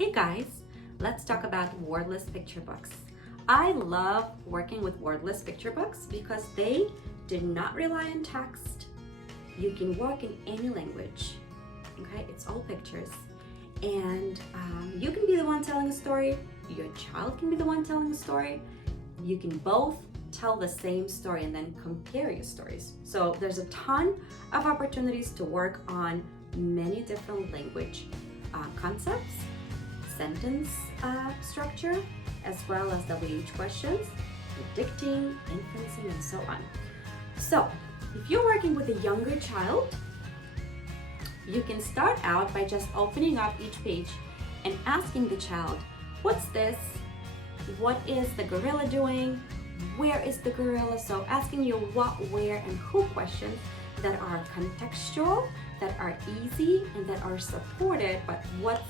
Hey guys, let's talk about wordless picture books. I love working with wordless picture books because they do not rely on text. You can work in any language, okay? It's all pictures. And you can be the one telling a story, your child can be the one telling a story. You can both tell the same story and then compare your stories. So there's a ton of opportunities to work on many different language concepts, sentence structure, as well as WH questions, predicting, inferencing, and so on. So if you're working with a younger child, you can start out by just opening up each page and asking the child, what's this? What is the gorilla doing? Where is the gorilla? So asking you what, where, and who questions that are contextual, that are easy, and that are supported by what's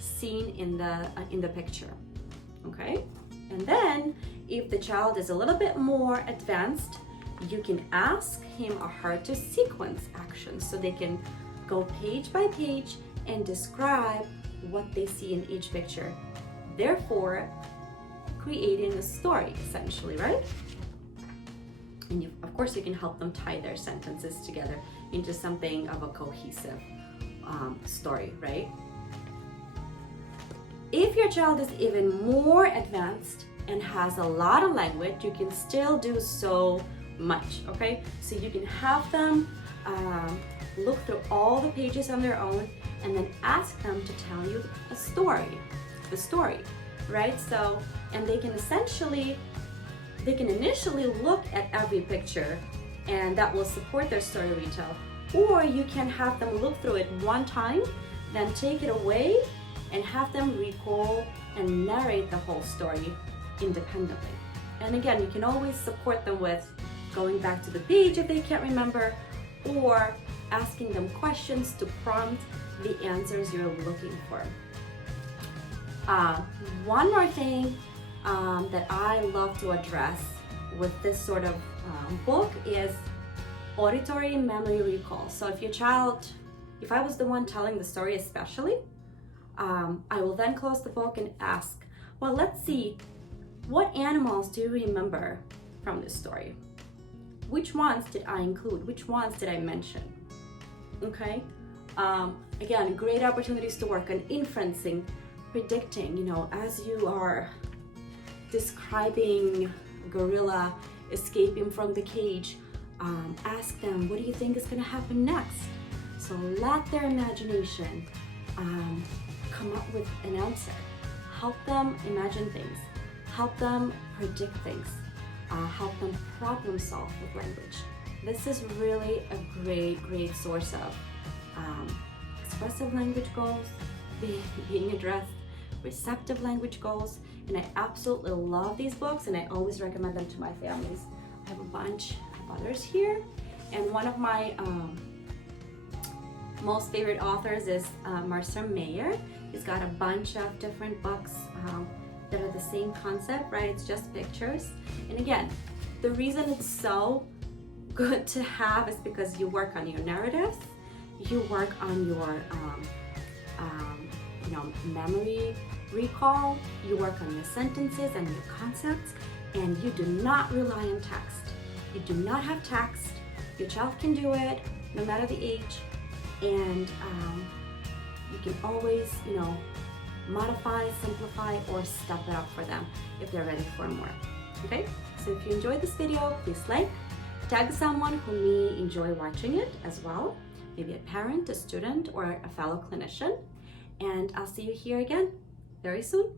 seen in the picture, okay? And then if the child is a little bit more advanced, you can ask him or her to sequence actions so they can go page by page and describe what they see in each picture, therefore creating a story essentially, right? And of course you can help them tie their sentences together into something of a cohesive story, right? If your child is even more advanced and has a lot of language, you can still do so much, okay? So you can have them look through all the pages on their own and then ask them to tell you the story, right? So, and they can initially look at every picture and that will support their story retell. Or you can have them look through it one time, then take it away and have them recall and narrate the whole story independently. And again, you can always support them with going back to the page if they can't remember, or asking them questions to prompt the answers you're looking for. One more thing that I love to address with this sort of book is auditory memory recall. So if I was the one telling the story especially, I will then close the book and ask, well, let's see, what animals do you remember from this story? Which ones did I include? Which ones did I mention? Okay. Again, great opportunities to work on inferencing, predicting, as you are describing gorilla escaping from the cage, ask them, what do you think is going to happen next? So let their imagination come up with an answer. Help them imagine things. Help them predict things. Help them problem solve with language. This is really a great source of expressive language goals being addressed, receptive language goals, and I absolutely love these books and I always recommend them to my families. I have a bunch of others here, and one of my most favorite authors is Marcel Mayer. He's got a bunch of different books that are the same concept, right? It's just pictures. And again, the reason it's so good to have is because you work on your narratives, you work on your memory recall, you work on your sentences and your concepts, and you do not rely on text. You do not have text. Your child can do it no matter the age, and you can always modify, simplify, or step it up for them if they're ready for more. Okay, so if you enjoyed this video, please like, tag someone who may enjoy watching it as well, maybe a parent, a student, or a fellow clinician, and I'll see you here again very soon.